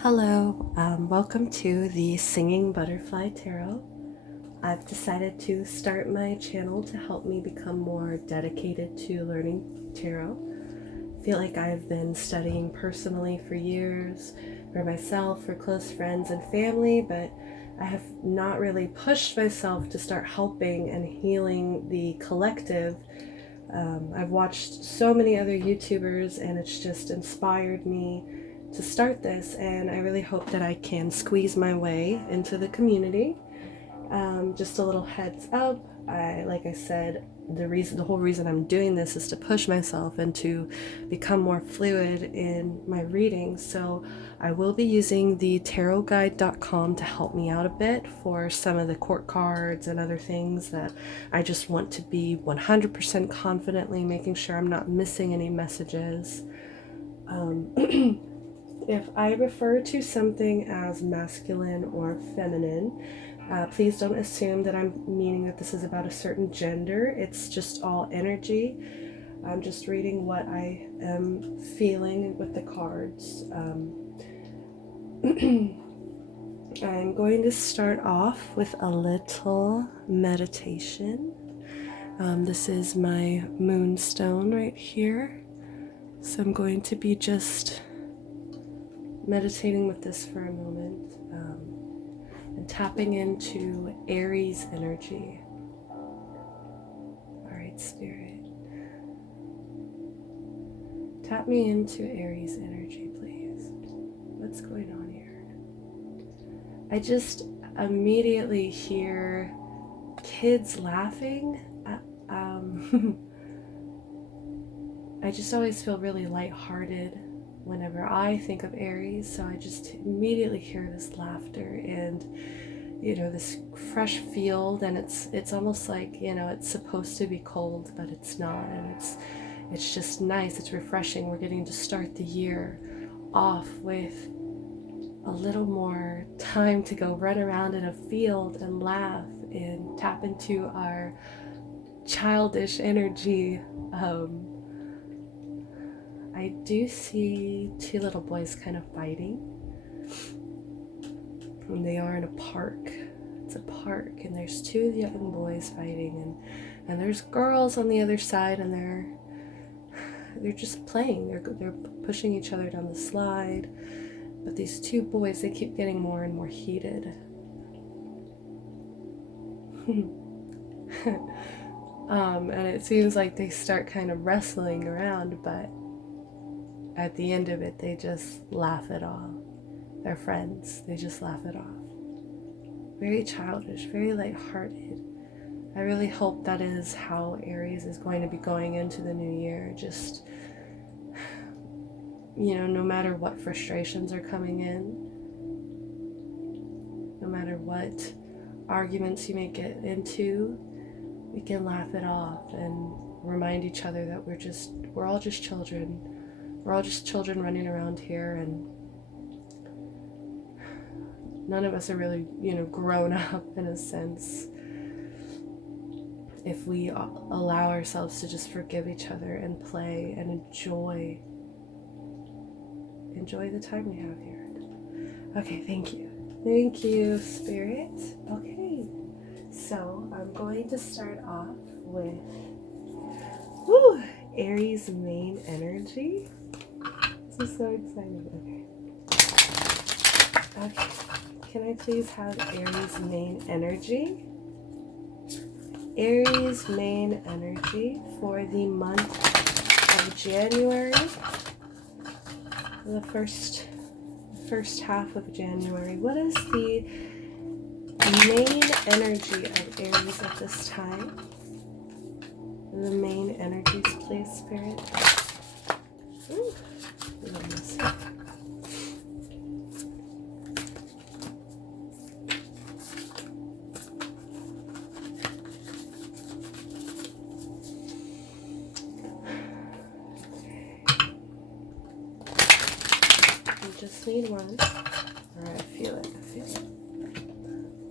Hello, welcome to the Singing Butterfly Tarot. I've decided to start my channel to help me become more dedicated to learning tarot. I feel like I've been studying personally for years, for myself, for close friends and family, but I have not really pushed myself to start helping and healing the collective. I've watched so many other YouTubers and it's just inspired me to start this, and I really hope that I can squeeze my way into the community. Just a little heads up, like I said, the whole reason I'm doing this is to push myself and to become more fluid in my readings. So I will be using the tarotguide.com to help me out a bit for some of the court cards and other things that I just want to be 100% confidently making sure I'm not missing any messages. If I refer to something as masculine or feminine, please don't assume that I'm meaning that this is about a certain gender. It's just all energy. I'm just reading what I am feeling with the cards. I'm going to start off with a little meditation. This is my moonstone right here. So I'm going to be just meditating with this for a moment and tapping into Aries energy. All right, Spirit. Tap me into Aries energy, please. What's going on here? I just immediately hear kids laughing. I just always feel really lighthearted whenever I think of Aries, so I just immediately hear this laughter and, you know, this fresh field, and it's almost like, you know, it's supposed to be cold, but it's not, and it's just nice, it's refreshing. We're getting to start the year off with a little more time to go run around in a field and laugh and tap into our childish energy. I do see two little boys kind of fighting, and they are in a park. It's a park, and there's two young boys fighting, and there's girls on the other side, and they're just playing. They're pushing each other down the slide, but these two boys, they keep getting more and more heated. And it seems like they start kind of wrestling around, but at the end of it, they just laugh it off. They're friends. They just laugh it off. Very childish, very lighthearted. I really hope that is how Aries is going to be going into the new year. Just, you know, no matter what frustrations are coming in, no matter what arguments you may get into, we can laugh it off and remind each other that we're all just children. We're all just children running around here, and none of us are really, you know, grown up in a sense. If we allow ourselves to just forgive each other and play and enjoy the time we have here. Okay, thank you. Thank you, Spirit. Okay, so I'm going to start off with Aries main energy. This is so exciting. Okay. Can I please have Aries main energy? Aries main energy for the month of January. The first half of January. What is the main energy of Aries at this time? The main energies, please, Spirit. Ooh, goodness. Just need one. All right, I feel it.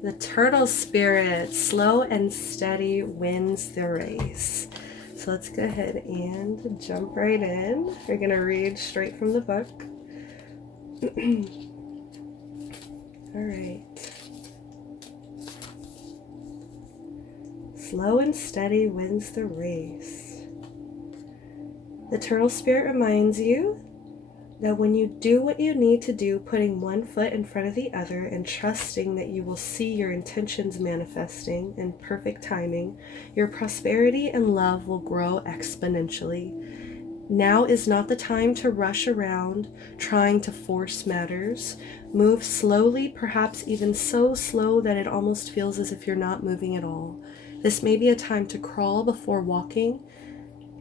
The turtle spirit, slow and steady wins the race. So let's go ahead and jump right in. We're going to read straight from the book. All right. Slow and steady wins the race. The turtle spirit reminds you that when you do what you need to do, putting one foot in front of the other and trusting that you will see your intentions manifesting in perfect timing, your prosperity and love will grow exponentially. Now is not the time to rush around trying to force matters. Move slowly, perhaps even so slow that it almost feels as if you're not moving at all. This may be a time to crawl before walking,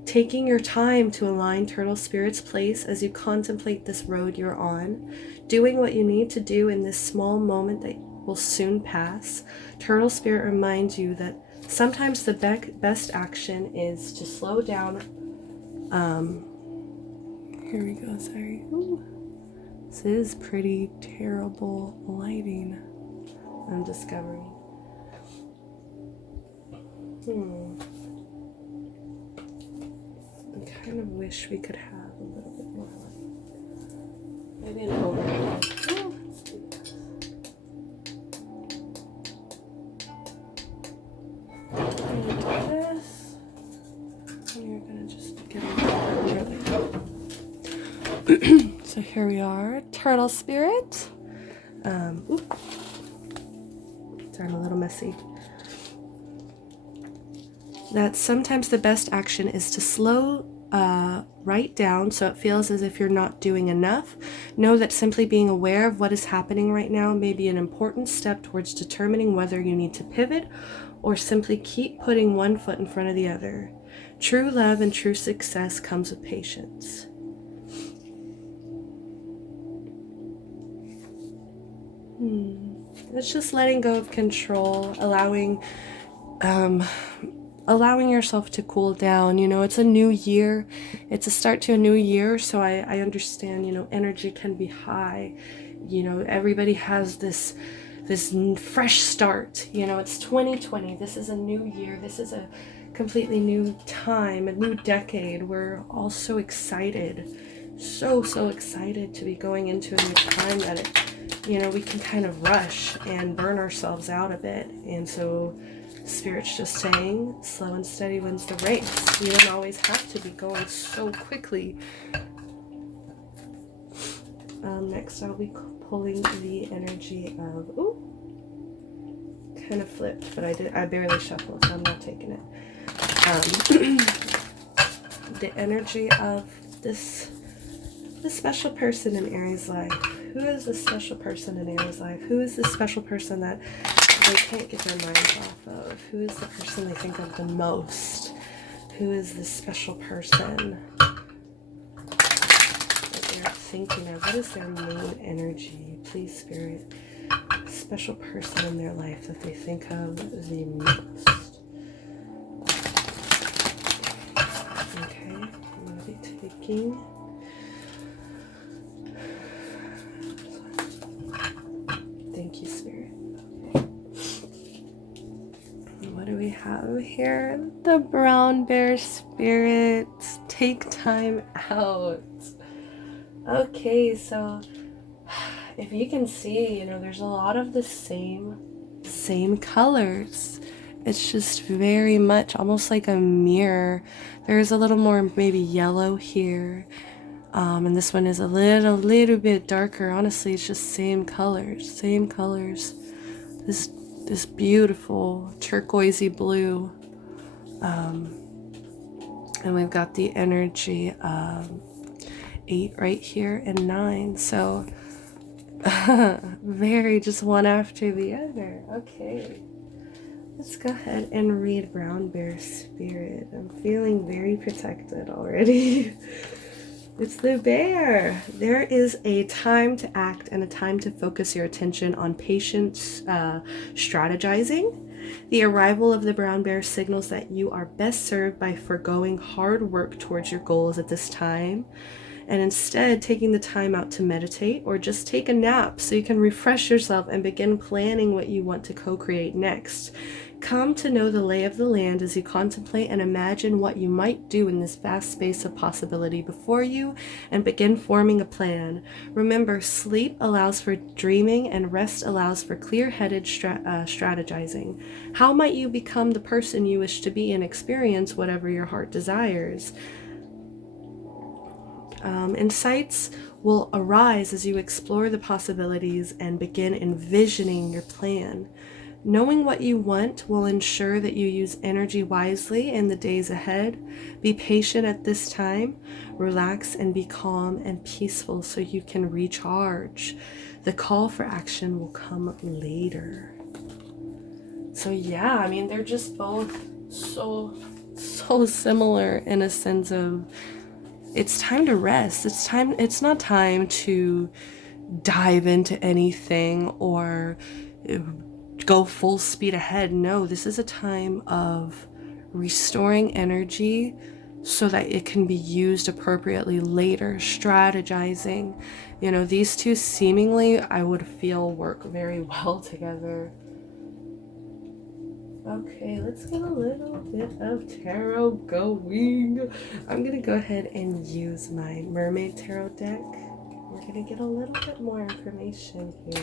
taking your time to align Turtle Spirit's place as you contemplate this road you're on, doing what you need to do in this small moment that will soon pass. Turtle Spirit reminds you that sometimes the best action is to slow down. Here we go, sorry. Ooh. This is pretty terrible lighting, I'm discovering. I kind of wish we could have a little bit more light. Maybe an overlay. Oh, let's do this. I'm gonna do this. And you're gonna just get it. So here we are, Turtle Spirit. Sorry, I'm a little messy. That sometimes the best action is to slow right down so it feels as if you're not doing enough. Know that simply being aware of what is happening right now may be an important step towards determining whether you need to pivot or simply keep putting one foot in front of the other. True love and true success comes with patience. It's just letting go of control, allowing yourself to cool down. You know, it's a new year. It's a start to a new year, so I understand, you know, energy can be high. You know, everybody has this fresh start. You know, it's 2020. This is a new year. This is a completely new time, a new decade. We're all so excited. So excited to be going into a new time that it, you know, we can kind of rush and burn ourselves out of it. And so Spirit's just saying, slow and steady wins the race. You don't always have to be going so quickly. Next, I'll be pulling the energy of, kind of flipped, but I barely shuffled, so I'm not taking it. The energy of this special person in Aries' life. Who is this special person in Aries' life? Who is this special person that they can't get their minds off of? Who is the person they think of the most? Who is this special person that they're thinking of? What is their main energy? Please, Spirit. Special person in their life that they think of the most. Okay, I'm going to be taking... Thank you, Spirit. What do we have here? The brown bear spirit. Take time out. Okay, so if you can see, you know, there's a lot of the same colors. It's just very much almost like a mirror. There's a little more maybe yellow here. And this one is a little bit darker. Honestly, it's just same colors. This beautiful turquoisey blue. And we've got the energy of 8 right here and 9. So very just one after the other. Okay. Let's go ahead and read Brown Bear Spirit. I'm feeling very protected already. It's the bear. There is a time to act and a time to focus your attention on patience, strategizing. The arrival of the brown bear signals that you are best served by foregoing hard work towards your goals at this time. and instead taking the time out to meditate or just take a nap so you can refresh yourself and begin planning what you want to co-create next. Come to know the lay of the land as you contemplate and imagine what you might do in this vast space of possibility before you and begin forming a plan. Remember, sleep allows for dreaming and rest allows for clear-headed strategizing. How might you become the person you wish to be and experience whatever your heart desires? Insights will arise as you explore the possibilities and begin envisioning your plan. Knowing what you want will ensure that you use energy wisely in the days ahead. Be patient at this time, relax and be calm and peaceful so you can recharge. The call for action will come later. So yeah, I mean, they're just both so similar in a sense of it's time to rest. It's not time to dive into anything or go full speed ahead. No, this is a time of restoring energy so that it can be used appropriately later, strategizing. You know, these two seemingly I would feel work very well together. Okay, let's get a little bit of tarot going. I'm gonna go ahead and use my Mermaid Tarot deck. We're gonna get a little bit more information here.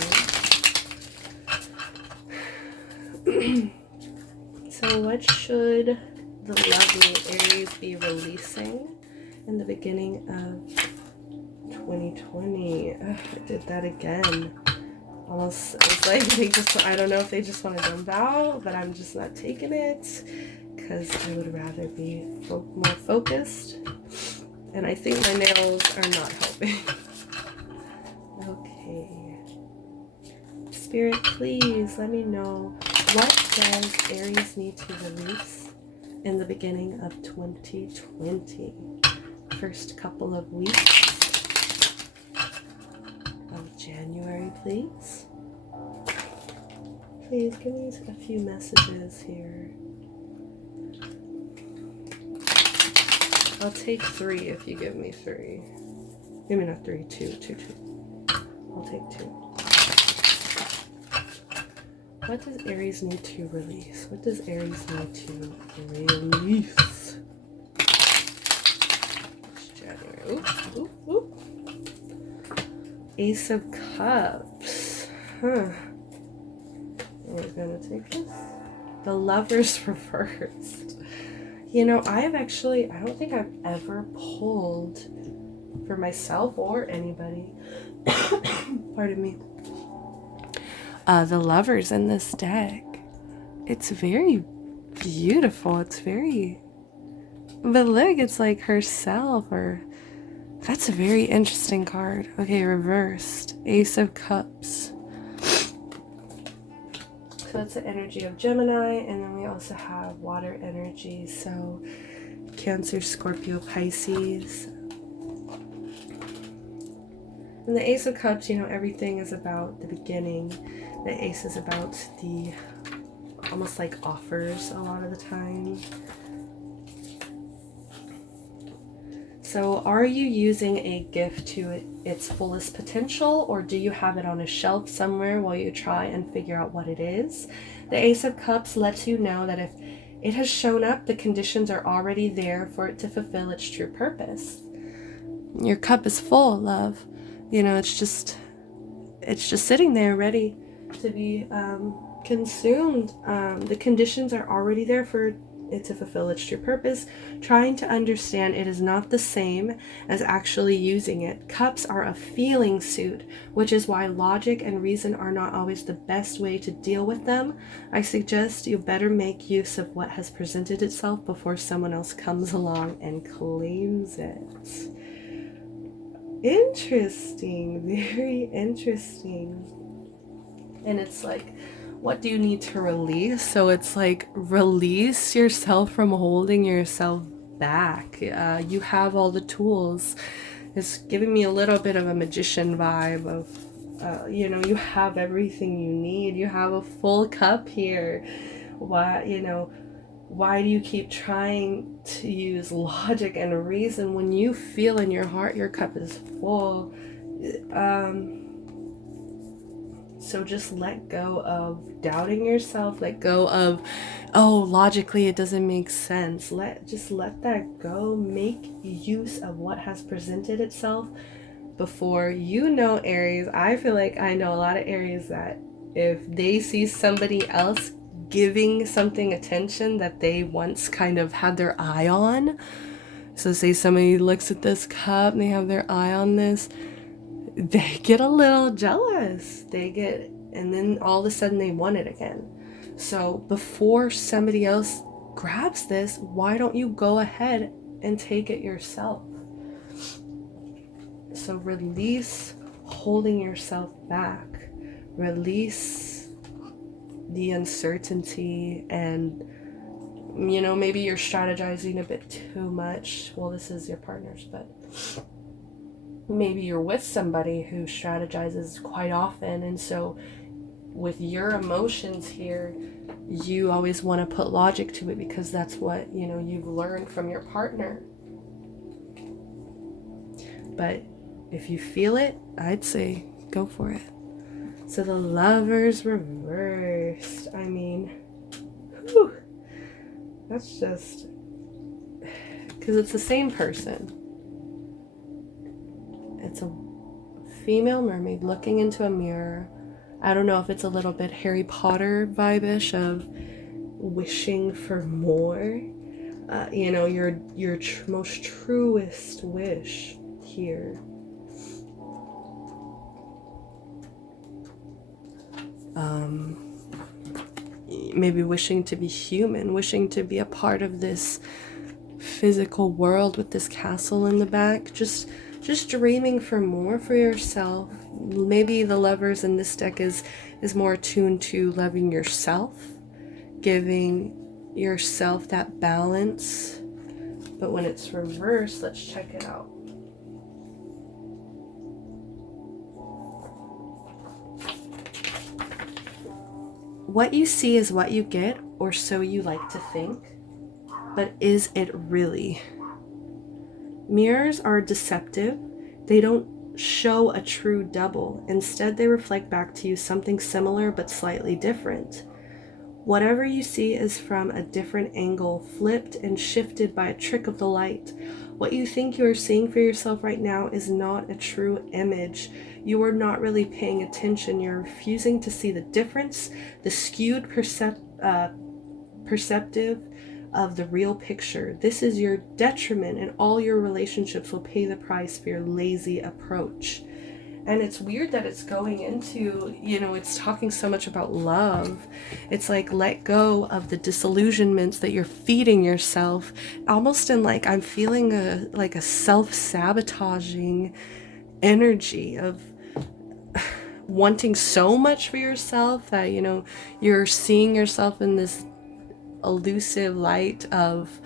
So what should the lovely Aries be releasing in the beginning of 2020? Ugh, I did that again. Almost, it's like they just, I don't know if they just want to dump out, but I'm just not taking it because I would rather be more focused. And I think my nails are not helping. Okay. Spirit, please let me know, what does Aries need to release in the beginning of 2020? First couple of weeks of January, please. Please give me a few messages here. I'll take 3 if you give me 3. Give me not 3, 2. I'll take 2. What does Aries need to release? What does Aries need to release? It's January. Oop, oop, oop. Ace of Cups. Huh. We're gonna take this. The Lovers reversed. You know, I don't think I've ever pulled for myself or anybody. Pardon me. The Lovers in this deck. It's very beautiful. It's very, but look, it's like herself, or that's a very interesting card. Okay, reversed. Ace of Cups. So that's the energy of Gemini, and then we also have water energy. So Cancer, Scorpio, Pisces. And the Ace of Cups, you know, everything is about the beginning. The Ace is about the almost like offers a lot of the time. So are you using a gift to its fullest potential, or do you have it on a shelf somewhere while you try and figure out what it is? The Ace of Cups lets you know that if it has shown up, the conditions are already there for it to fulfill its true purpose. Your cup is full, love. You know, it's just sitting there ready to be consumed. The conditions are already there for it to fulfill its true purpose. Trying to understand it is not the same as actually using it. Cups are a feeling suit, which is why logic and reason are not always the best way to deal with them. I suggest you better make use of what has presented itself before someone else comes along and claims it. Interesting, very interesting. And it's like, what do you need to release? So it's like, release yourself from holding yourself back. You have all the tools. It's giving me a little bit of a magician vibe of, you know, you have everything you need. You have a full cup here. Why, you know, Why do you keep trying to use logic and reason when you feel in your heart your cup is full? So just let go of doubting yourself. Let go of, oh, logically it doesn't make sense. Just let that go. Make use of what has presented itself before. You know, Aries, I feel like I know a lot of Aries that if they see somebody else giving something attention that they once kind of had their eye on, so say somebody looks at this cup and they have their eye on this, they get a little jealous. And then all of a sudden they want it again. So before somebody else grabs this, why don't you go ahead and take it yourself? So release holding yourself back. Release the uncertainty, and maybe you're strategizing a bit too much. Well, this is your partner's, but maybe you're with somebody who strategizes quite often, and so with your emotions here, you always want to put logic to it because that's what you've learned from your partner. But if you feel it, I'd say go for it. So the Lovers reversed. I mean, whew, that's just because it's the same person. It's a female mermaid looking into a mirror. I don't know if it's a little bit Harry Potter vibe-ish of wishing for more. Your most truest wish here. Maybe wishing to be human, wishing to be a part of this physical world with this castle in the back. Just dreaming for more for yourself. Maybe the Lovers in this deck is more attuned to loving yourself, giving yourself that balance. But when it's reversed, let's check it out. What you see is what you get, or so you like to think. But is it really? Mirrors are deceptive. They don't show a true double. Instead, they reflect back to you something similar but slightly different. Whatever you see is from a different angle, flipped and shifted by a trick of the light. What you think you are seeing for yourself right now is not a true image. You are not really paying attention. You're refusing to see the difference, the skewed perceptive of the real picture. This is your detriment, and all your relationships will pay the price for your lazy approach. And it's weird that it's going into, it's talking so much about love. It's like, let go of the disillusionments that you're feeding yourself, almost in like, I'm feeling a self-sabotaging energy of wanting so much for yourself that, you're seeing yourself in this elusive light of,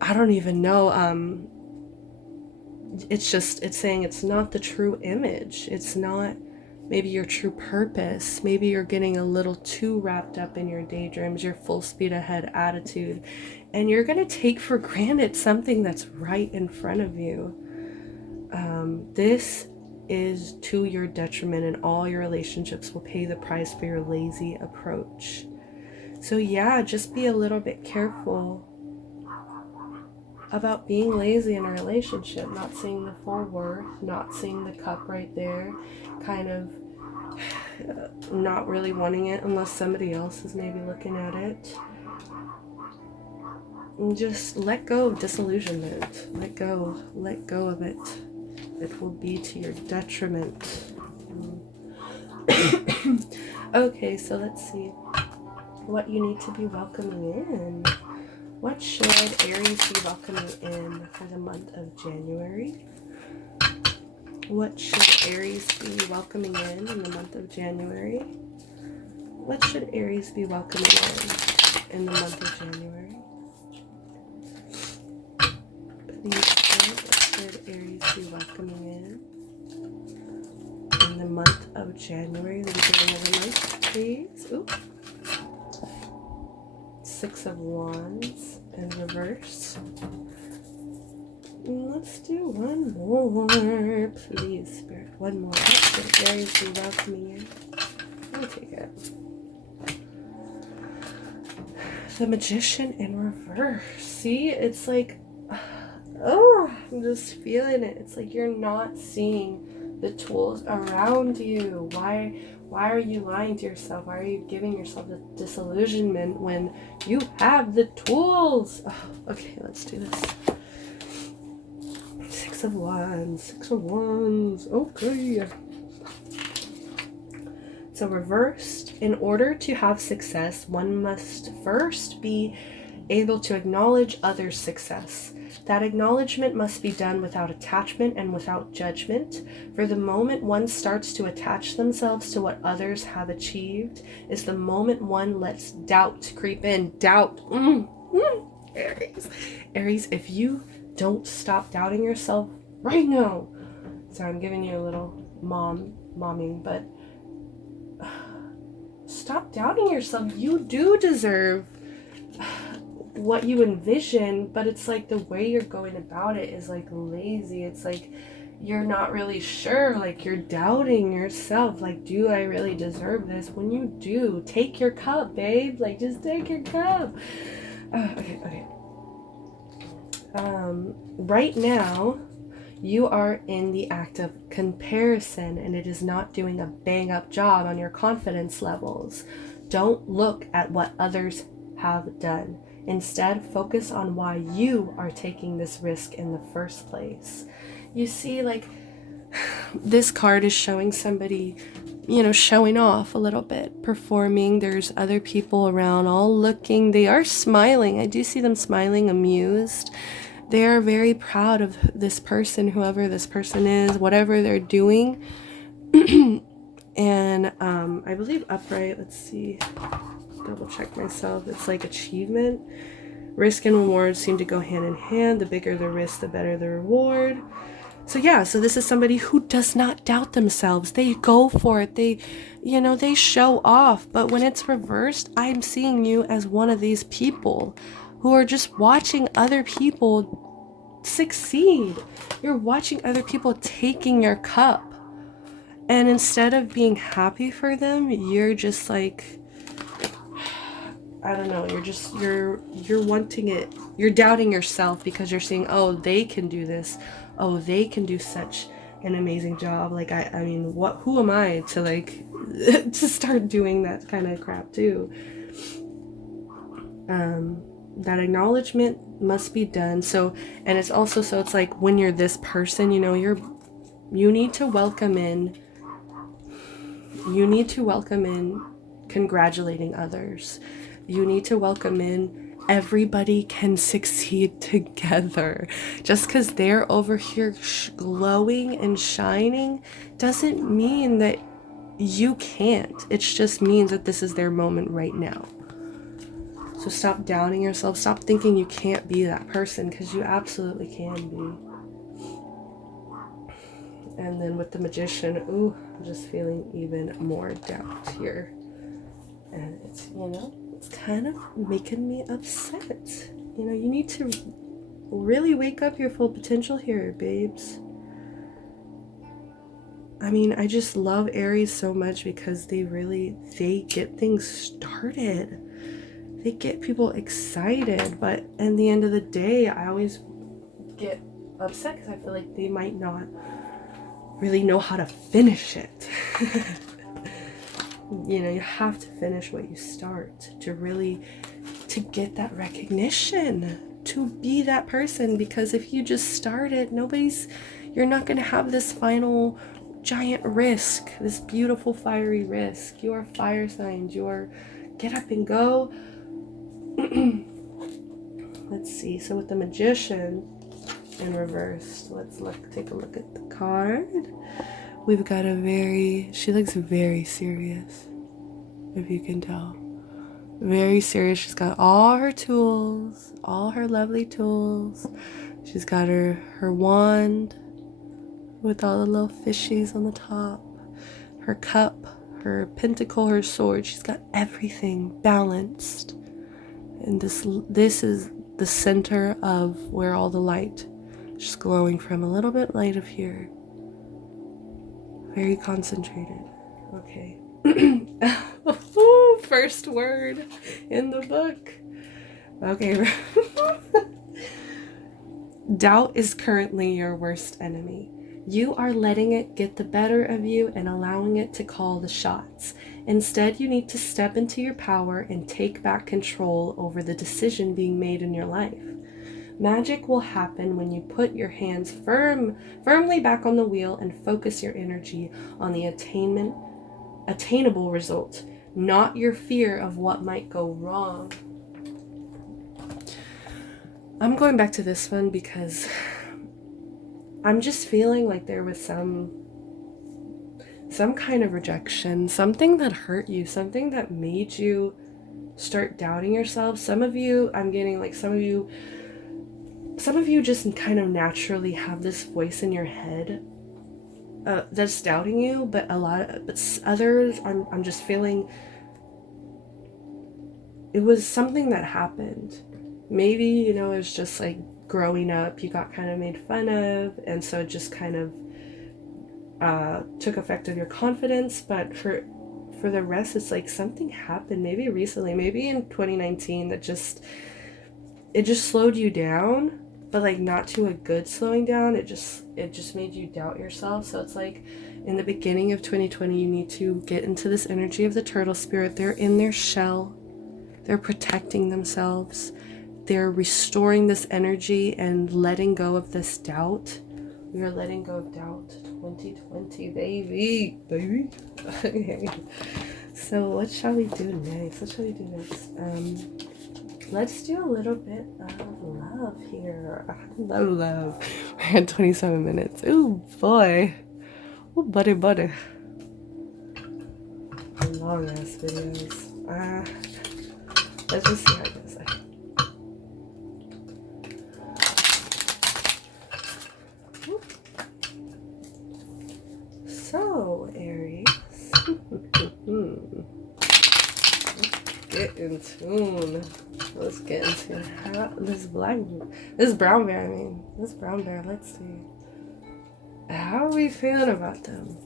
I don't even know, it's saying it's not the true image. It's not maybe your true purpose. Maybe you're getting a little too wrapped up in your daydreams, your full speed ahead attitude, and you're going to take for granted something that's right in front of you. This is to your detriment, and all your relationships will pay the price for your lazy approach. So yeah, just be a little bit careful about being lazy in a relationship, not seeing the full worth, not seeing the cup right there, kind of not really wanting it unless somebody else is maybe looking at it. And just let go of disillusionment. Let go of it. It will be to your detriment. Okay, so let's see what you need to be welcoming in. What should Aries be welcoming in for the month of January? What should Aries be welcoming in the month of January? What should Aries be welcoming in the month of January? Please say, what should Aries be welcoming in the month of January, the beginning of the month, please? Ooh. Six of Wands in reverse. Let's do one more, please, Spirit. One more. That's it. Aries, you welcoming you. Let me take it. The Magician in reverse. See, it's like, oh, I'm just feeling it. It's like you're not seeing the tools around you. Why are you lying to yourself? Why are you giving yourself the disillusionment when you have the tools? Oh, okay, let's do this. Six of Wands. Six of Wands. Okay. So reversed, in order to have success, one must first be able to acknowledge others' success. That acknowledgement must be done without attachment and without judgment. For the moment one starts to attach themselves to what others have achieved is the moment one lets doubt creep in. Doubt. Aries. Aries, if you don't stop doubting yourself right now. Sorry, I'm giving you a little momming, but stop doubting yourself. You do deserve what you envision, but it's like the way you're going about it is like lazy. It's like you're not really sure, like you're doubting yourself, like, do I really deserve this? When you do, take your cup, babe. Like, just take your cup. Okay. Right now you are in the act of comparison, and it is not doing a bang up job on your confidence levels. Don't look at what others have done. Instead, focus on why you are taking this risk in the first place. You see, like, this card is showing somebody, showing off a little bit, performing. There's other people around all looking. They are smiling. I do see them smiling, amused. They are very proud of this person, whoever this person is, whatever they're doing. And I believe upright, let's see, double check myself. It's like achievement. Risk and reward seem to go hand in hand. The bigger the risk, the better the reward. So yeah, so this is somebody who does not doubt themselves. They go for it. They show off. But when it's reversed, I'm seeing you as one of these people who are just watching other people succeed. You're watching other people taking your cup. And instead of being happy for them, you're just like, I don't know, you're wanting it. You're doubting yourself because you're seeing, oh, they can do this. Oh, they can do such an amazing job. Like, I mean, who am I to like, to start doing that kind of crap too? That acknowledgement must be done. So, and it's also, so it's like when you're this person, you need to welcome in congratulating others. You need to welcome in everybody can succeed together. Just because they're over here glowing and shining doesn't mean that you can't. It just means that this is their moment right now. So stop doubting yourself. Stop thinking you can't be that person, because you absolutely can be. And then with the Magician, ooh, I'm just feeling even more doubt here. And it's, it's kind of making me upset. You need to really wake up your full potential here, babes. I mean, I just love Aries so much because they get things started. They get people excited, but at the end of the day, I always get upset because I feel like they might not really know how to finish it. You have to finish what you start to get that recognition, to be that person, because if you just start it, you're not going to have this final giant risk, this beautiful fiery risk. You are fire signs. You're get up and go. Let's see. So with the Magician in reverse, take a look at the card. We've got she looks very serious, if you can tell. Very serious. She's got all her tools, all her lovely tools. She's got her wand with all the little fishies on the top, her cup, her pentacle, her sword. She's got everything balanced. And this is the center of where all the light is just glowing from. A little bit light of here. Very concentrated. Okay. Ooh, first word in the book. Okay. Doubt is currently your worst enemy. You are letting it get the better of you and allowing it to call the shots. Instead, you need to step into your power and take back control over the decision being made in your life. Magic will happen when you put your hands firmly back on the wheel and focus your energy on the attainable result, not your fear of what might go wrong. I'm going back to this one because I'm just feeling like there was some kind of rejection, something that hurt you, something that made you start doubting yourself. Some of you, I'm getting like some of you just kind of naturally have this voice in your head that's doubting you, but others, I'm just feeling it was something that happened. Maybe, you know, it's just like growing up, you got kind of made fun of, and so it just kind of took effect of your confidence. But for the rest, it's like something happened, maybe recently, maybe in 2019, that just slowed you down, but like not to a good slowing down. It just made you doubt yourself. So it's like in the beginning of 2020, you need to get into this energy of the turtle spirit. They're in their shell, they're protecting themselves, they're restoring this energy and letting go of this doubt. We are letting go of doubt. 2020, baby. Okay. So what shall we do next? Let's do a little bit of love here. I love. We're at 27 minutes. Ooh, boy. Ooh, buddy. Long ass videos. Let's just see how it goes. So, Aries. Let's get into this brown bear. Let's see. How are we feeling about them?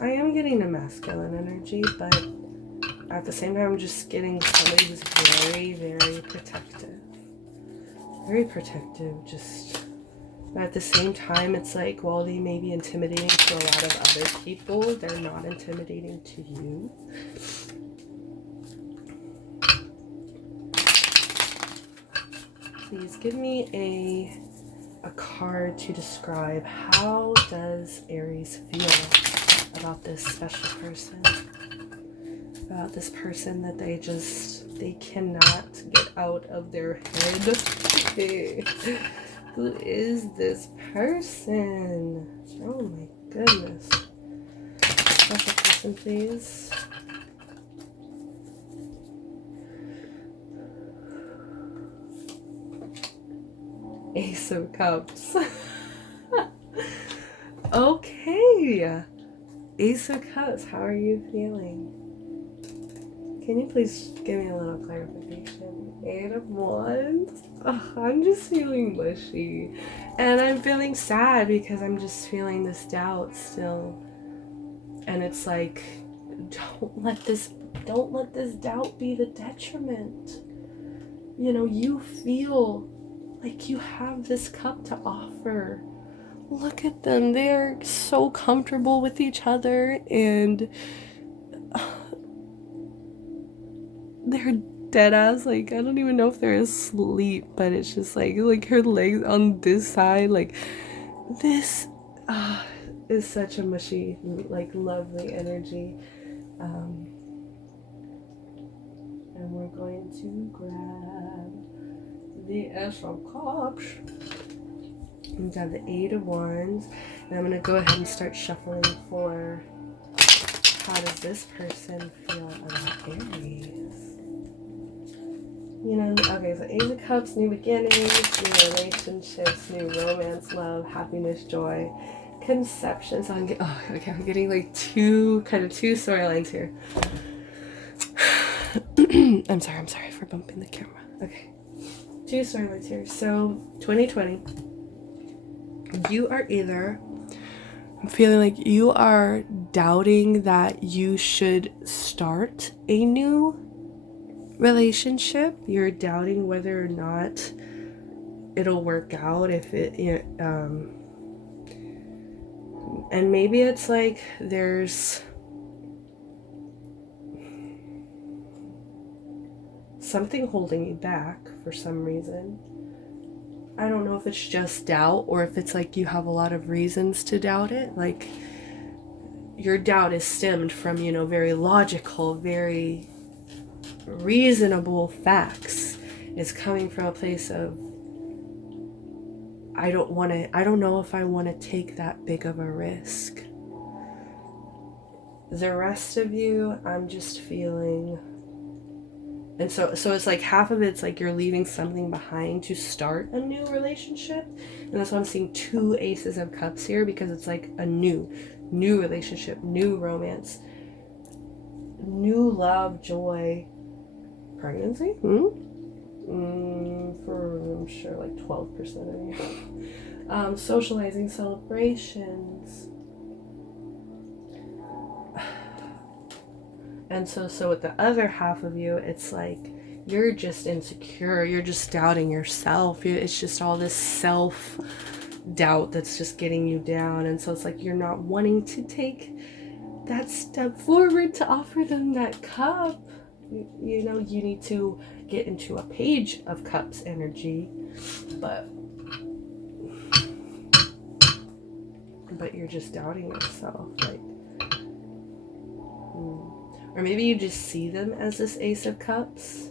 I am getting a masculine energy, but at the same time, I'm just getting somebody who's very, very protective. Very protective, but at the same time, it's like, while they may be intimidating to a lot of other people, they're not intimidating to you. Please give me a card to describe how does Aries feel about this special person, about this person that they cannot get out of their head. Who is this person? Oh my goodness. Special person, please. Ace of Cups. Okay. Ace of Cups, how are you feeling? Can you please give me a little clarification? 8 of Wands. Oh, I'm just feeling mushy. And I'm feeling sad because I'm just feeling this doubt still. And it's like, don't let this doubt be the detriment. You know, you feel like you have this cup to offer. Look at them. They're so comfortable with each other, and they're dead ass, like, I don't even know if they're asleep, but it's just like her legs on this side, like this is such a mushy, like, lovely energy. And we're going to grab the Ace of Cups. We've got the 8 of Wands, and I'm gonna go ahead and start shuffling for how does this person feel about Aries. You know, okay, so Ace of Cups, new beginnings, new relationships, new romance, love, happiness, joy, conception. So I'm getting like two storylines here. I'm sorry for bumping the camera. Okay. 2 storylines here. So 2020, you are either, I'm feeling like you are doubting that you should start a new relationship. You're doubting whether or not it'll work out, if it, and maybe it's like there's something holding you back for some reason. I don't know if it's just doubt or if it's like you have a lot of reasons to doubt it. Like your doubt is stemmed from, very logical, very reasonable facts. It's coming from a place of, I don't know if I want to take that big of a risk. The rest of you, I'm just feeling, and so it's like half of it's like you're leaving something behind to start a new relationship. And that's why I'm seeing 2 aces of cups here, because it's like a new relationship, new romance, new love, joy, pregnancy. For, I'm sure, like 12% of you. Socializing, celebrations. And so with the other half of you, it's like you're just insecure. You're just doubting yourself. It's just all this self-doubt that's just getting you down. And so it's like you're not wanting to take that step forward to offer them that cup. You need to get into a Page of Cups energy, but you're just doubting yourself, like, or maybe you just see them as this Ace of Cups.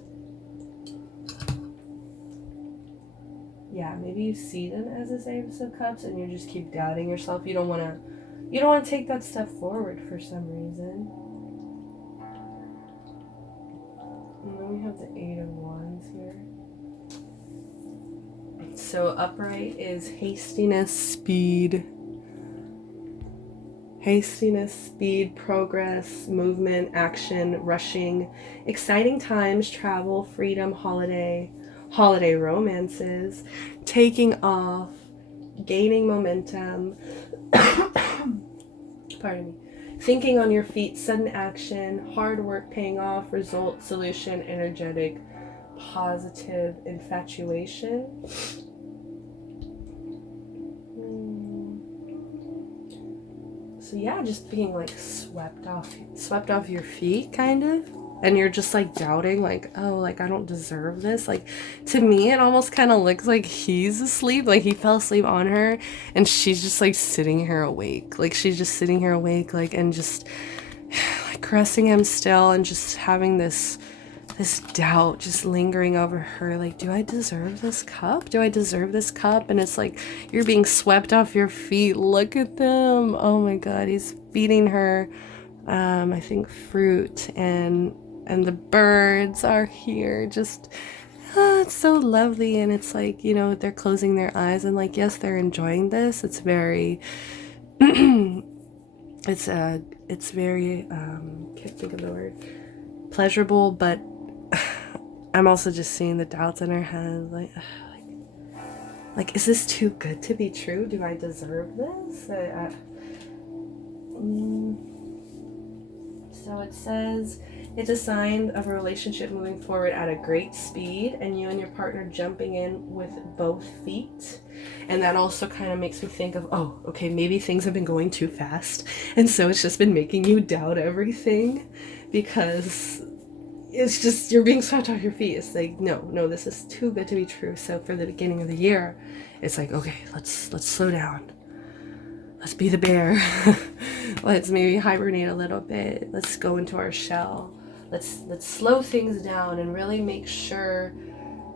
Yeah, maybe you see them as this Ace of Cups and you just keep doubting yourself. You don't want to take that step forward for some reason. And then we have the 8 of Wands here. So upright is hastiness, speed. Hastiness, speed, progress, movement, action, rushing, exciting times, travel, freedom, holiday romances, taking off, gaining momentum, pardon me, thinking on your feet, sudden action, hard work paying off, result, solution, energetic, positive, infatuation. So yeah, just being like swept off your feet, kind of. And you're just like doubting, like, oh, like I don't deserve this. Like, to me, it almost kind of looks like he's asleep, like he fell asleep on her and she's just like sitting here awake. Like she's just sitting here awake, like, and just like caressing him still and just having this doubt just lingering over her, like, do I deserve this cup? Do I deserve this cup? And it's like you're being swept off your feet. Look at them. Oh my god, he's feeding her I think fruit, and the birds are here, just it's so lovely. And it's like, they're closing their eyes and like, yes, they're enjoying this. It's very it's very can't think of the word, pleasurable, but I'm also just seeing the doubts in her head, like, is this too good to be true? Do I deserve this? So it says it's a sign of a relationship moving forward at a great speed, and you and your partner jumping in with both feet. And that also kind of makes me think of, oh, okay, maybe things have been going too fast, and so it's just been making you doubt everything, because it's just, you're being swept off your feet. It's like, no, this is too good to be true. So for the beginning of the year, it's like, okay, let's slow down. Let's be the bear. Let's maybe hibernate a little bit. Let's go into our shell. Let's slow things down and really make sure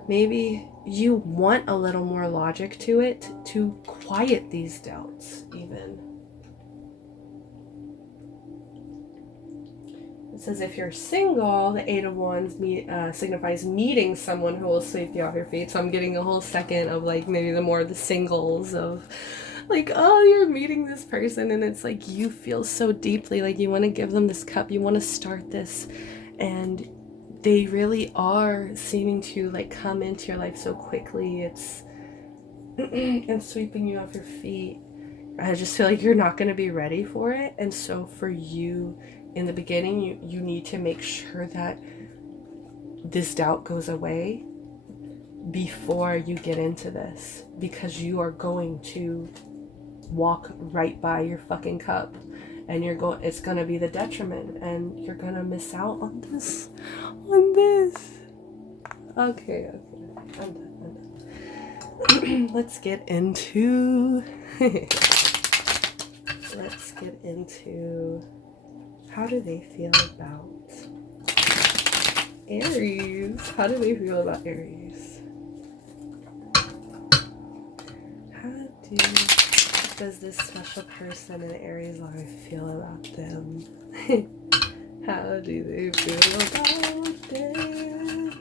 maybe you want a little more logic to it to quiet these doubts even. It says if you're single, the 8 of Wands signifies meeting someone who will sweep you off your feet. So I'm getting a whole second of like maybe the singles of like, oh, you're meeting this person and it's like you feel so deeply like you want to give them this cup, you want to start this, and they really are seeming to like come into your life so quickly. It's and sweeping you off your feet. I just feel like you're not going to be ready for it. And so for you in the beginning, you need to make sure that this doubt goes away before you get into this, because you are going to walk right by your fucking cup, and it's going to be the detriment, and you're going to miss out on this. Okay, I'm done. Let's get into how do they feel about Aries? How do they feel about Aries? Does this special person in Aries life feel about them? How do they feel about them?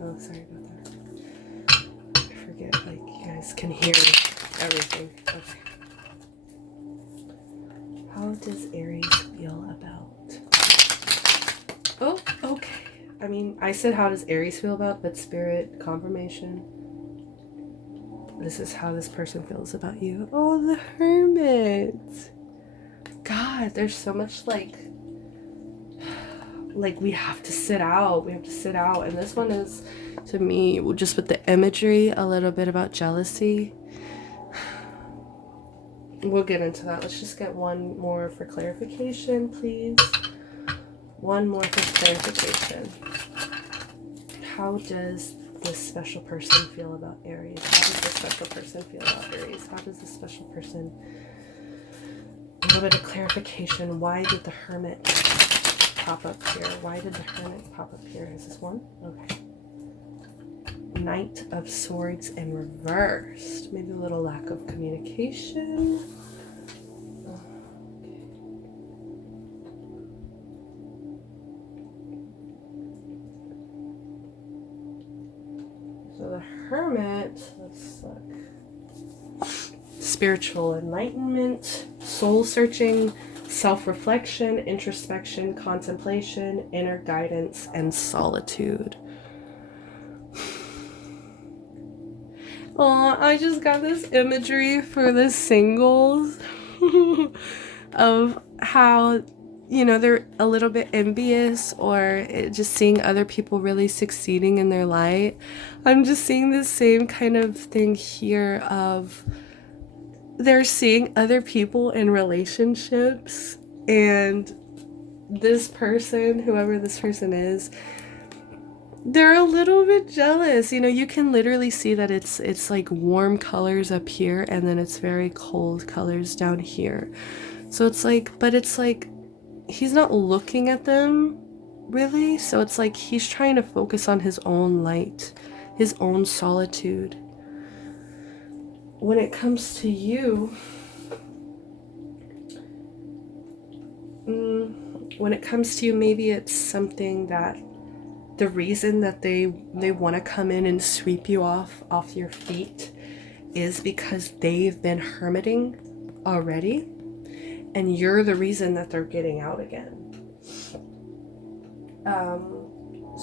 Oh, sorry about that. I forget, like, you guys can hear everything. Okay. How does Aries feel about... Oh, okay. I mean, I said how does Aries feel about, but Spirit, confirmation. This is how this person feels about you. Oh, the Hermit. God, there's so much like we have to sit out. And this one is, to me, just with the imagery, a little bit about jealousy. We'll get into that. Let's just get one more for clarification, please. One more for clarification. How does this special person feel about Aries? How does this special person feel about Aries? How does this special person... A little bit of clarification. Why did the Hermit pop up here? Why did the Hermit pop up here? Is this one? Okay. Knight of Swords in reversed. Maybe a little lack of communication. Okay. So the Hermit, let's look. Spiritual enlightenment, soul searching, self-reflection, introspection, contemplation, inner guidance, and solitude. Oh, I just got this imagery for the singles of how, you know, they're a little bit envious, or just seeing other people really succeeding in their light. I'm just seeing the same kind of thing here of they're seeing other people in relationships, and this person, whoever this person is, they're a little bit jealous. You know, you can literally see that it's like warm colors up here, and then it's very cold colors down here. So it's like, but it's like he's not looking at them really. So it's like he's trying to focus on his own light, his own solitude. When it comes to you, maybe it's something that the reason that they want to come in and sweep you off your feet is because they've been hermiting already, and you're the reason that they're getting out again.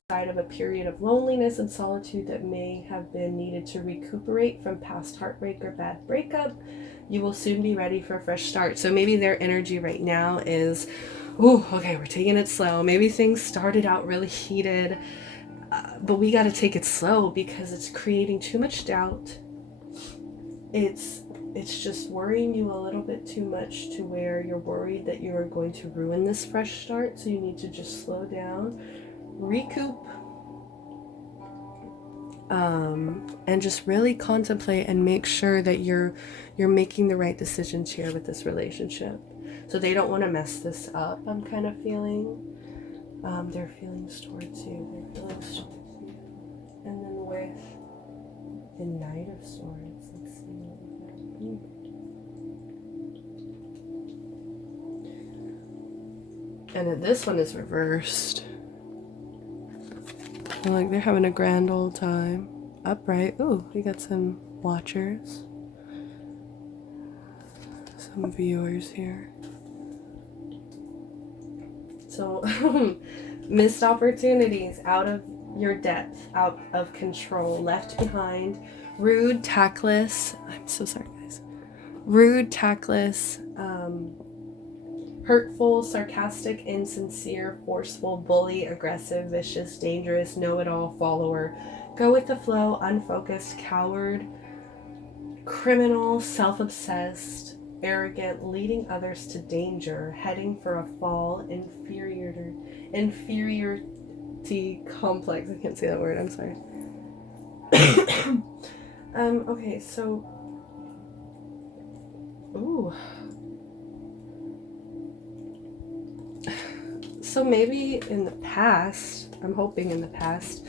Side of a period of loneliness and solitude that may have been needed to recuperate from past heartbreak or bad breakup, you will soon be ready for a fresh start. So maybe their energy right now is, oh, okay, we're taking it slow. Maybe things started out really heated, but we got to take it slow because it's creating too much doubt. It's just worrying you a little bit too much to where you're worried that you are going to ruin this fresh start. So you need to just slow down, recoup, and just really contemplate and make sure that you're making the right decisions here with this relationship. So they don't want to mess this up, I'm kind of feeling. Their feelings towards you. And then with the Knight of Swords, let's see what we got. And then this one is reversed. Like they're having a grand old time. Upright. Ooh, we got some watchers. Some viewers here. So Missed opportunities, out of your depth, out of control, left behind, rude, tactless. I'm so sorry, guys. Rude, tactless, hurtful, sarcastic, insincere, forceful, bully, aggressive, vicious, dangerous, know-it-all, follower, go with the flow, unfocused, coward, criminal, self-obsessed, arrogant, leading others to danger, heading for a fall, inferiority complex. I can't say that word, I'm sorry. Okay, so so maybe in the past, I'm hoping in the past,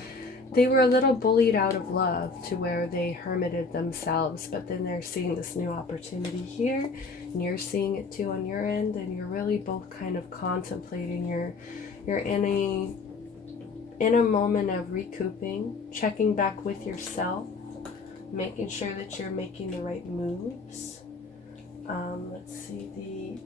they were a little bullied out of love to where they hermited themselves, but then they're seeing this new opportunity here, and you're seeing it too on your end, and you're really both kind of contemplating. You're in a moment of recouping, checking back with yourself, making sure that you're making the right moves. Let's see,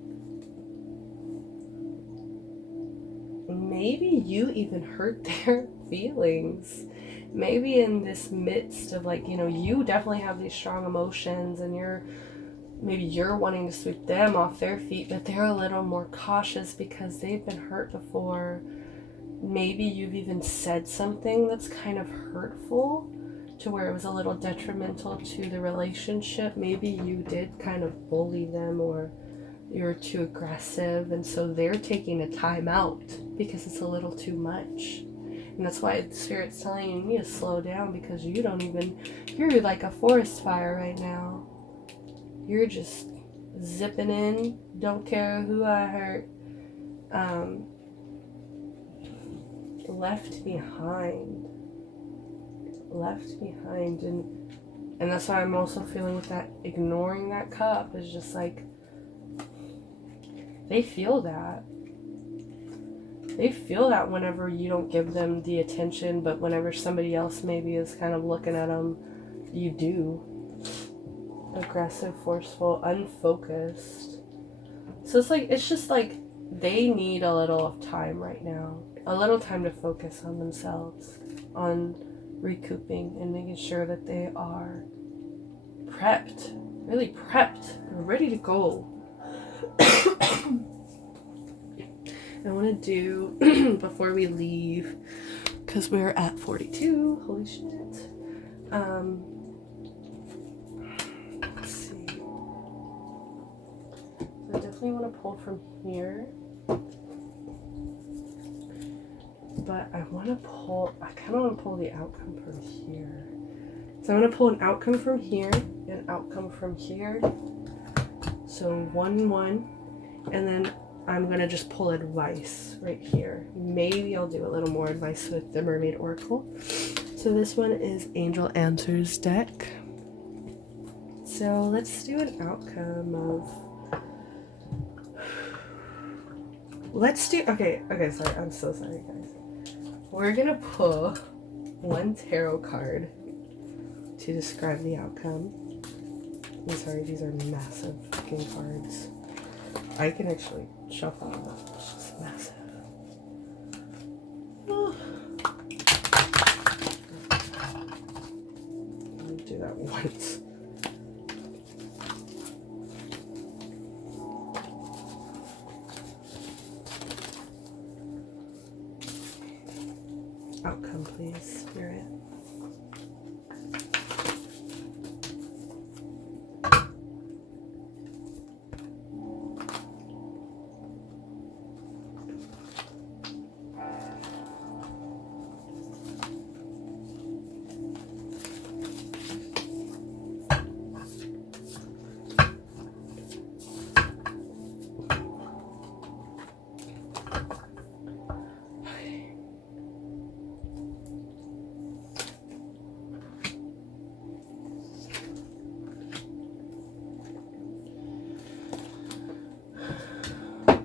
maybe you even hurt their feelings. Maybe in this midst of, like, you definitely have these strong emotions, and maybe you're wanting to sweep them off their feet, but they're a little more cautious because they've been hurt before. Maybe you've even said something that's kind of hurtful to where it was a little detrimental to the relationship. Maybe you did kind of bully them, or you're too aggressive, and so they're taking a time out because it's a little too much. And that's why the Spirit's telling you need to slow down, because you're like a forest fire right now. You're just zipping in, don't care who I hurt. Left behind, and that's why I'm also feeling with that, ignoring that cup is just like, they feel that whenever you don't give them the attention, but whenever somebody else maybe is kind of looking at them, you do. Aggressive, forceful, unfocused. So it's just like they need a little of time right now, a little time to focus on themselves, on recouping and making sure that they are prepped, really prepped, ready to go. I want to do, before we leave, because we're at 42, holy shit, let's see, so I definitely want to pull from here, but I kind of want to pull the outcome from here. So I'm going to pull an outcome from here, an outcome from here, so 1, and then I'm going to just pull advice right here. Maybe I'll do a little more advice with the Mermaid Oracle. So this one is Angel Answers deck. So let's do an outcome of... Okay, sorry. I'm so sorry, guys. We're going to pull one tarot card to describe the outcome. I'm sorry, these are massive fucking cards. I can actually shuffle them up. It's just massive. Oh. Let me do that once. Outcome, please, Spirit.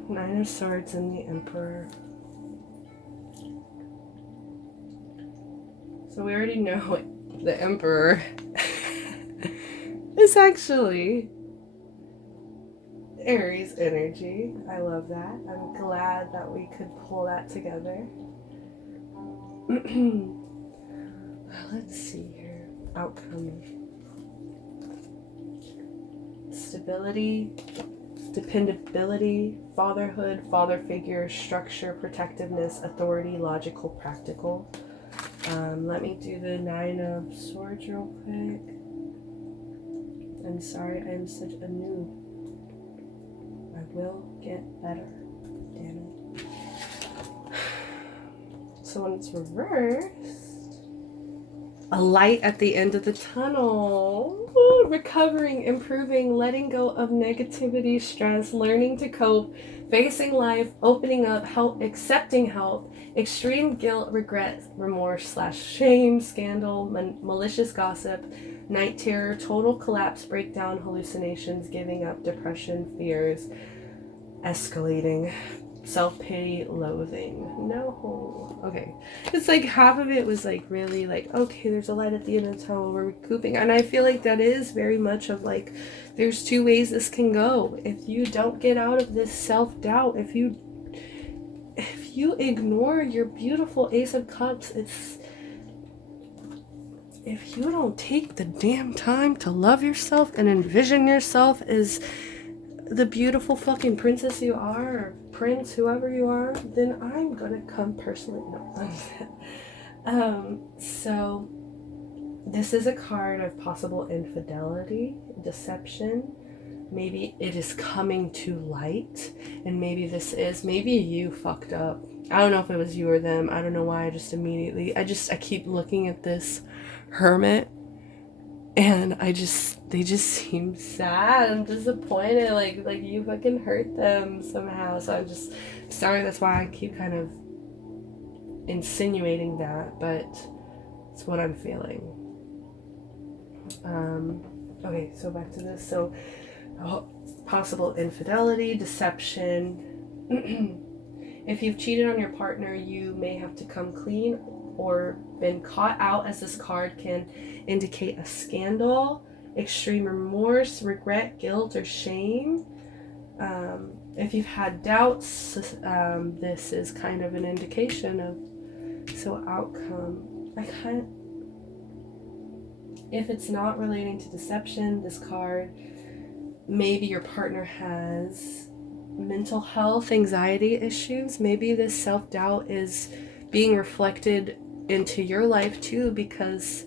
Nine of Swords and the Emperor. So we already know the Emperor is actually Aries energy. I love that. I'm glad that we could pull that together. Let's see here. Outcome. Stability, dependability, fatherhood, father figure, structure, protectiveness, authority, logical, practical. Let me do the 9 of Swords real quick. I'm sorry, I am such a noob. I will get better. Damn it. So when it's reversed, a light at the end of the tunnel. Woo, recovering, improving, letting go of negativity, stress, learning to cope, facing life, opening up, help, accepting help, extreme guilt, regret, remorse / shame, scandal, malicious gossip, night terror, total collapse, breakdown, hallucinations, giving up, depression, fears, escalating, self-pity, loathing. No. Okay. It's like half of it was like really like, okay, there's a light at the end of the tunnel, we're recouping. And I feel like that is very much of like, there's 2 ways this can go. If you don't get out of this self-doubt, if you ignore your beautiful Ace of Cups, if you don't take the damn time to love yourself and envision yourself as the beautiful fucking princess you are, or prince, whoever you are, then I'm gonna come personally. No. So this is a card of possible infidelity, deception. Maybe it is coming to light, and maybe you fucked up. I don't know if it was you or them. I don't know why. I keep looking at this hermit, and they just seem sad and disappointed, like you fucking hurt them somehow. So I'm just sorry. That's why I keep kind of insinuating that, but it's what I'm feeling. Okay, so back to this. So possible infidelity, deception. If you've cheated on your partner, you may have to come clean or been caught out, as this card can indicate a scandal, extreme remorse, regret, guilt, or shame. If you've had doubts, this is kind of an indication of outcome. If it's not relating to deception, this card, maybe your partner has mental health, anxiety issues. Maybe this self-doubt is being reflected into your life too, because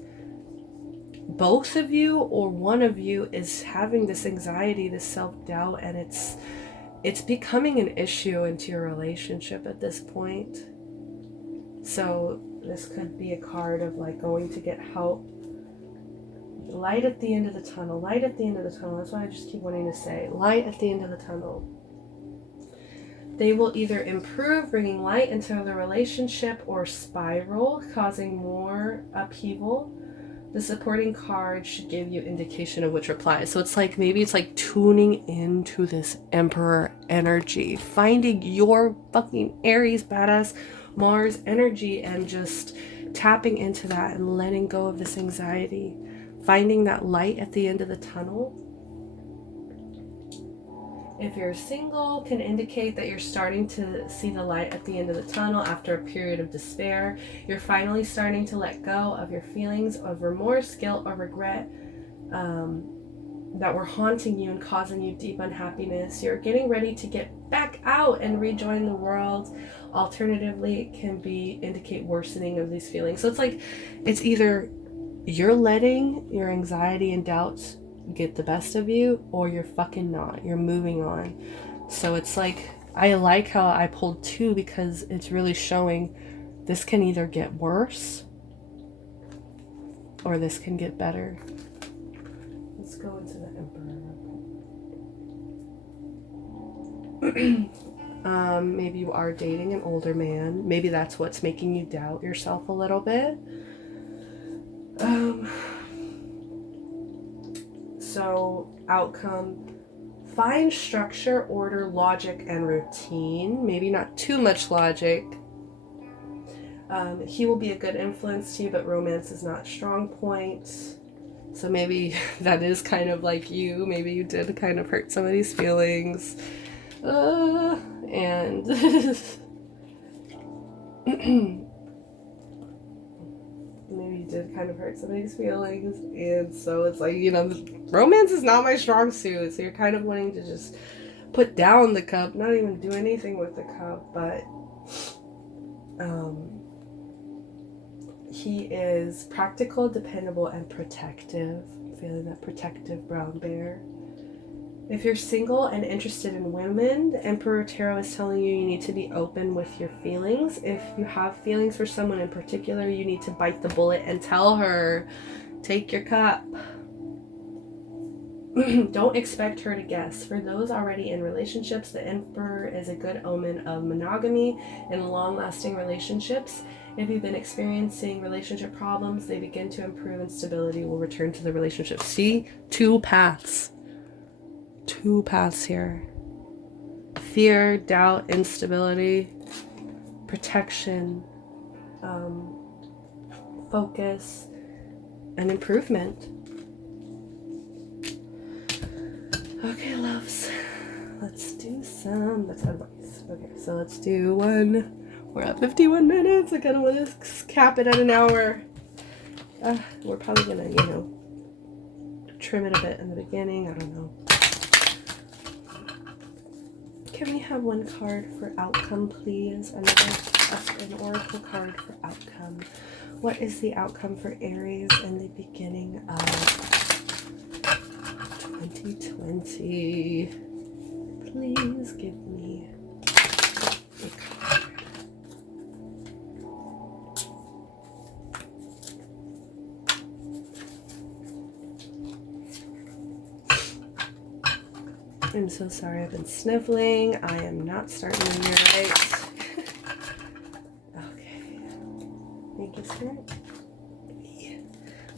both of you or one of you is having this anxiety, this self-doubt, and it's becoming an issue into your relationship at this point. So this could be a card of like going to get help. Light at the end of the tunnel. Light at the end of the tunnel. That's what I just keep wanting to say. Light at the end of the tunnel. They will either improve, bringing light into the relationship, or spiral, causing more upheaval. The supporting card should give you indication of which replies. So it's like, maybe it's like tuning into this Emperor energy, finding your fucking Aries badass Mars energy and just tapping into that and letting go of this anxiety. Finding that light at the end of the tunnel. If you're single, can indicate that you're starting to see the light at the end of the tunnel after a period of despair. You're finally starting to let go of your feelings of remorse, guilt, or regret that were haunting you and causing you deep unhappiness. You're getting ready to get back out and rejoin the world. Alternatively, it can indicate worsening of these feelings. So it's like, it's either you're letting your anxiety and doubts get the best of you, or you're fucking not. You're moving on. So it's like, I like how I pulled 2, because it's really showing this can either get worse or this can get better. Let's go into the Emperor. Maybe you are dating an older man. Maybe that's what's making you doubt yourself a little bit. So outcome, find structure, order, logic, and routine. Maybe not too much logic. He will be a good influence to you, but romance is not strong point. So maybe that is kind of like you. Maybe you did kind of hurt somebody's feelings. And maybe you did kind of hurt somebody's feelings. And so it's like, you know, romance is not my strong suit. So you're kind of wanting to just put down the cup, not even do anything with the cup, but he is practical, dependable, and protective. Feeling that protective brown bear. If you're single and interested in women, the Emperor Tarot is telling you need to be open with your feelings. If you have feelings for someone in particular, you need to bite the bullet and tell her, take your cup. Don't expect her to guess. For those already in relationships, the Emperor is a good omen of monogamy and long-lasting relationships. If you've been experiencing relationship problems, they begin to improve and stability will return to the relationship. See? Two paths. Two paths here. Fear, doubt, instability, protection, focus, and improvement. Okay, loves. Let's do some. That's advice. Okay, so let's do one. We're at 51 minutes. I kind of want to cap it at an hour. We're probably going to, you know, trim it a bit in the beginning. I don't know. Can we have one card for outcome, please? An oracle card for outcome. What is the outcome for Aries in the beginning of 2020? Please give me a card. I'm so sorry, I've been sniffling. I am not starting the year right. Okay. Thank you, Spirit.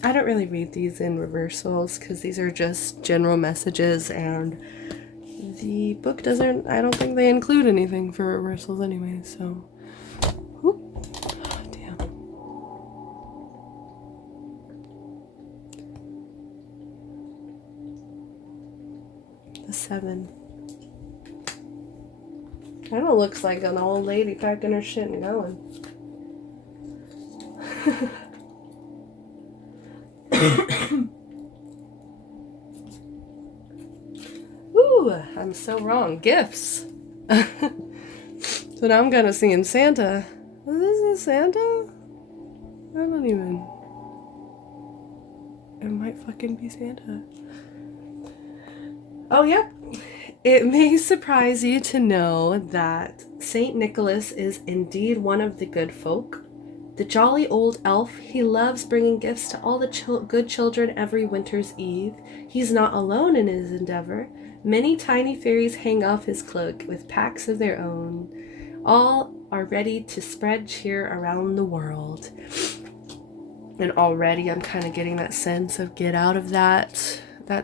I don't really read these in reversals because these are just general messages, and the book doesn't, I don't think they include anything for reversals anyway, so. Whoop. Oh, damn. The 7. Kind of looks like an old lady packing her shit and going. Ooh, I'm so wrong. Gifts. So now I'm gonna sing in Santa. Is this a Santa? I don't even. It might fucking be Santa. Oh, yep. It may surprise you to know that Saint Nicholas is indeed one of the good folk. The jolly old elf, he loves bringing gifts to all the good children every winter's eve. He's not alone in his endeavor. Many tiny fairies hang off his cloak with packs of their own. All are ready to spread cheer around the world. And already I'm kind of getting that sense of get out of that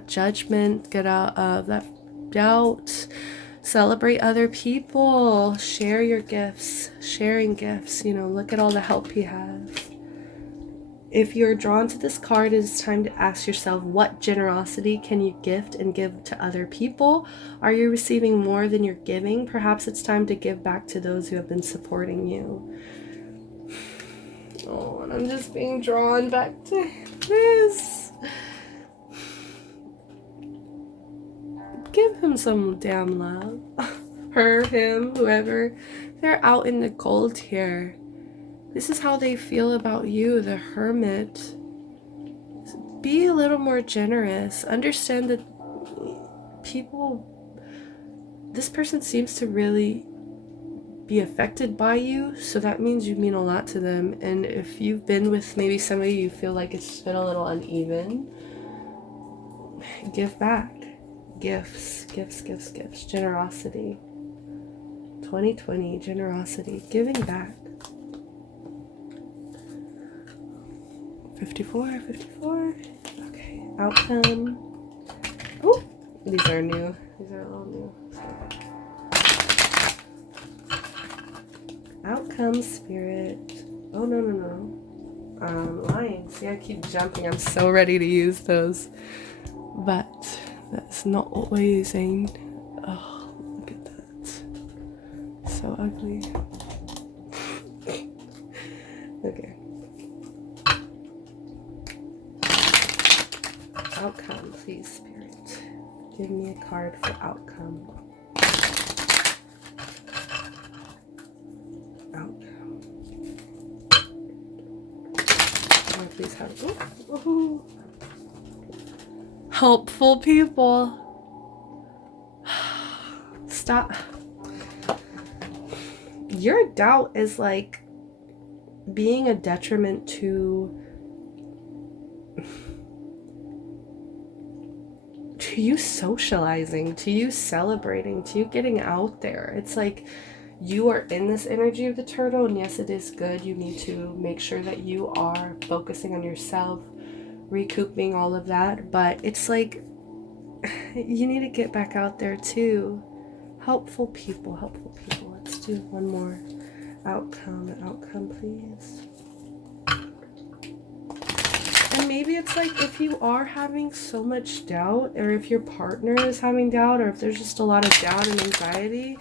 judgment, get out of that doubt. Celebrate other people. Share your gifts. Sharing gifts. You know, look at all the help he has. If you're drawn to this card, it is time to ask yourself, what generosity can you gift and give to other people? Are you receiving more than you're giving? Perhaps it's time to give back to those who have been supporting you. Oh, and I'm just being drawn back to this. Give him some damn love. Her, him, whoever. They're out in the cold here. This is how they feel about you, the hermit. Be a little more generous. Understand that this person seems to really be affected by you, so that means you mean a lot to them. And if you've been with maybe somebody you feel like it's been a little uneven, give back. Gifts. Generosity. 2020, generosity. Giving back. 54. Okay, outcome. Oh, these are new. These are all new. Outcome, Spirit. Oh, no. Line. See, I keep jumping. I'm so ready to use those. But that's not what we're using. Oh, look at that. So ugly. Okay. Outcome, please, Spirit. Give me a card for outcome. Outcome. Oh, please have. Ooh. Helpful people. Stop. Your doubt is like being a detriment to you socializing, to you celebrating, to you getting out there. It's like you are in this energy of the turtle, and yes, it is good. You need to make sure that you are focusing on yourself, recouping all of that, but it's like you need to get back out there too. Helpful people, helpful people. Let's do one more outcome, please. And maybe it's like if you are having so much doubt, or if your partner is having doubt, or if there's just a lot of doubt and anxiety,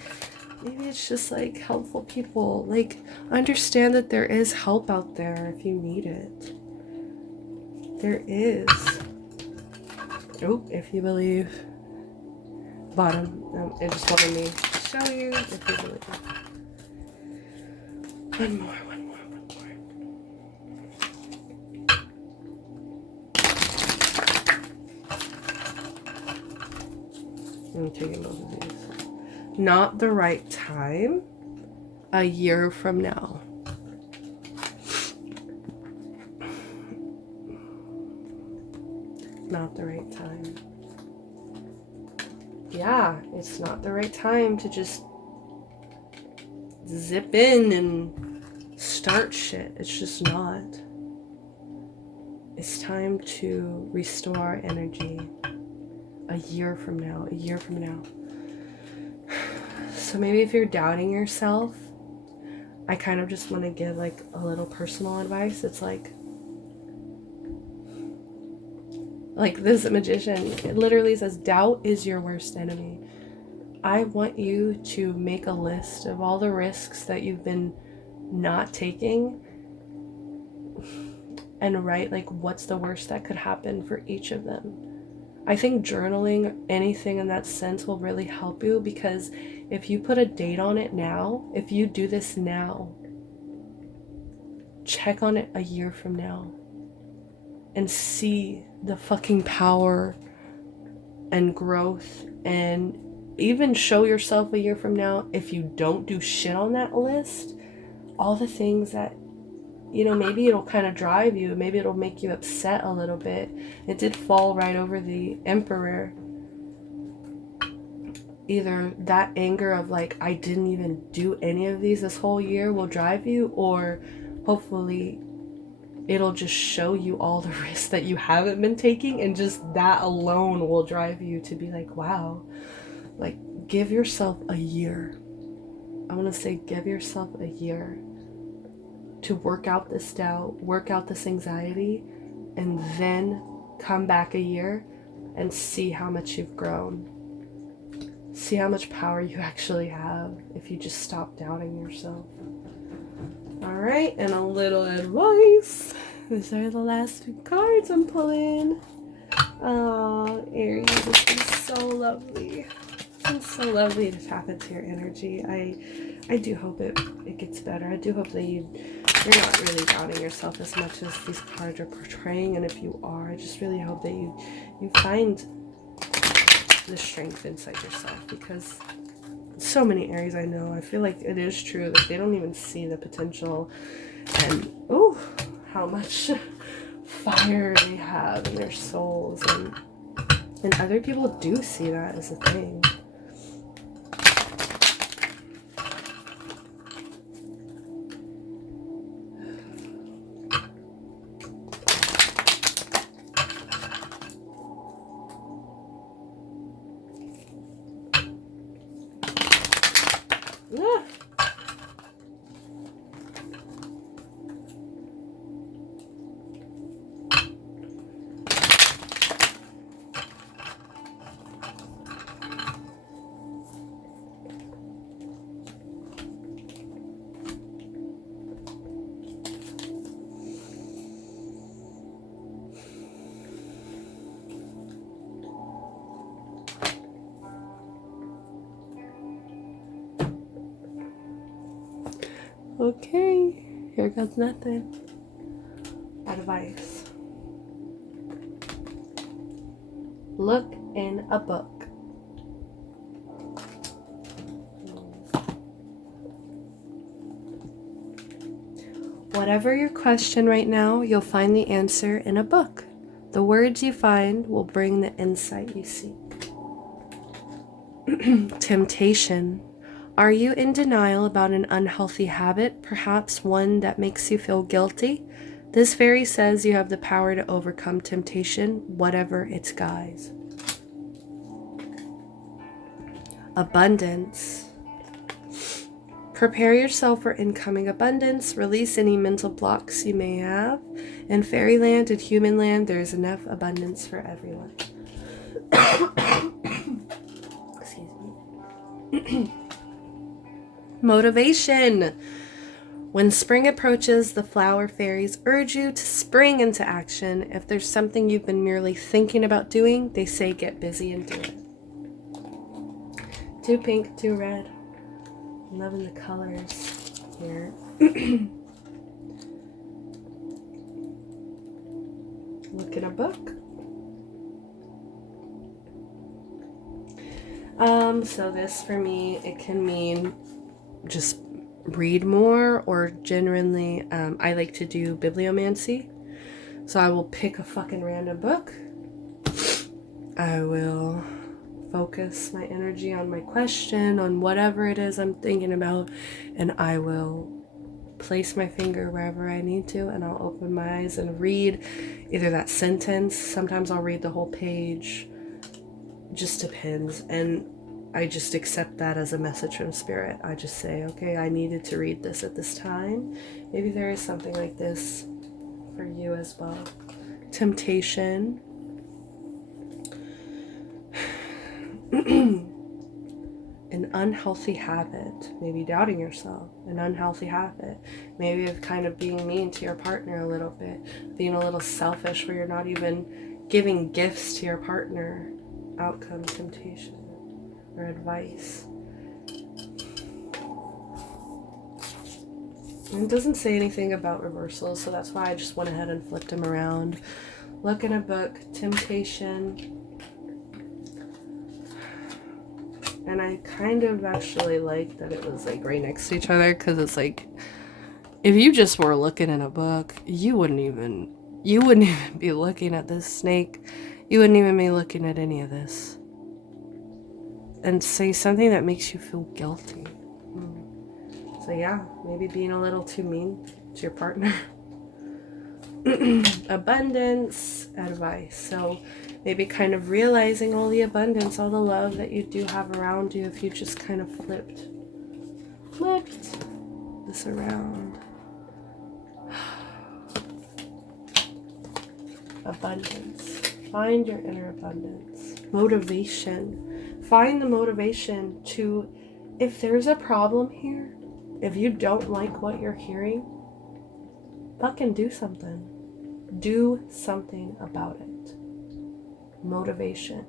maybe it's just like helpful people. Like, understand that there is help out there if you need it. There is. Oh, if you believe. Bottom. It just wanted me to show you if you believe. One more. I'm taking both of these. Not the right time. A year from now. Not the right time. Yeah, it's not the right time to just zip in and start shit. It's just not. It's time to restore our energy. A year from now. So maybe if you're doubting yourself, I kind of just want to give like a little personal advice. It's like this magician, it literally says doubt is your worst enemy. I want you to make a list of all the risks that you've been not taking and write like what's the worst that could happen for each of them. I think journaling, anything in that sense, will really help you, because if you put a date on it now, if you do this now, check on it a year from now and see the fucking power and growth, and even show yourself a year from now, if you don't do shit on that list, all the things that, you know, maybe it'll kind of drive you, maybe it'll make you upset a little bit. It did fall right over the Emperor. Either that anger of like, I didn't even do any of these this whole year will drive you, or hopefully it'll just show you all the risks that you haven't been taking, and just that alone will drive you to be like, wow. Like, give yourself a year. I want to say give yourself a year to work out this doubt, work out this anxiety, and then come back a year and see how much you've grown. See how much power you actually have if you just stop doubting yourself. All right, and a little advice. These are the last two cards I'm pulling. Oh, Aries, this is so lovely. It's so lovely to tap into your energy. I do hope it gets better. I do hope that you're not really doubting yourself as much as these cards are portraying, and if you are, I just really hope that you find the strength inside yourself, because so many Aries I know, I feel like it is true that they don't even see the potential and how much fire they have in their souls, and other people do see that as a thing. Okay, here goes nothing. Advice. Look in a book. Whatever your question right now, you'll find the answer in a book. The words you find will bring the insight you seek. Temptation. Are you in denial about an unhealthy habit, perhaps one that makes you feel guilty? This fairy says you have the power to overcome temptation, whatever its guise. Abundance. Prepare yourself for incoming abundance. Release any mental blocks you may have. In fairyland and human land, there is enough abundance for everyone. Excuse me. Motivation. When spring approaches, the flower fairies urge you to spring into action. If there's something you've been merely thinking about doing, they say get busy and do it. Too pink, too red. I'm loving the colors here. Look in a book. So this for me, it can mean just read more, or genuinely, I like to do bibliomancy. So I will pick a fucking random book. I will focus my energy on my question, on whatever it is I'm thinking about, and I will place my finger wherever I need to, and I'll open my eyes and read either that sentence. Sometimes I'll read the whole page. Just depends. And I just accept that as a message from spirit. I just say, okay, I needed to read this at this time. Maybe there is something like this for you as well. Temptation. An unhealthy habit. Maybe doubting yourself. An unhealthy habit. Maybe of kind of being mean to your partner a little bit. Being a little selfish where you're not even giving gifts to your partner. Outcome temptation. Or advice. And it doesn't say anything about reversals, so that's why I just went ahead and flipped them around. Look in a book, temptation. And I kind of actually like that it was like right next to each other, because it's like, if you just were looking in a book, you wouldn't even be looking at this snake. You wouldn't even be looking at any of this. And say something that makes you feel guilty. So yeah, maybe being a little too mean to your partner. Abundance advice. So maybe kind of realizing all the abundance, all the love that you do have around you if you just kind of flipped this around. Abundance. Find your inner abundance. Motivation. Find the motivation to, if there's a problem here, if you don't like what you're hearing, fucking do something. Do something about it. Motivation.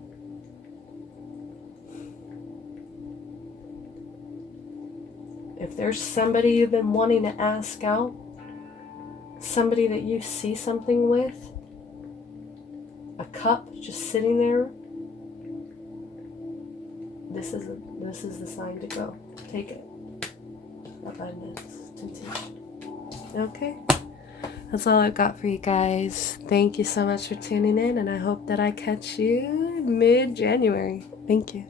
If there's somebody you've been wanting to ask out, somebody that you see something with, a cup just sitting there, this is the sign to go. Take it. Abundance. Okay. That's all I've got for you guys. Thank you so much for tuning in, and I hope that I catch you mid-January. Thank you.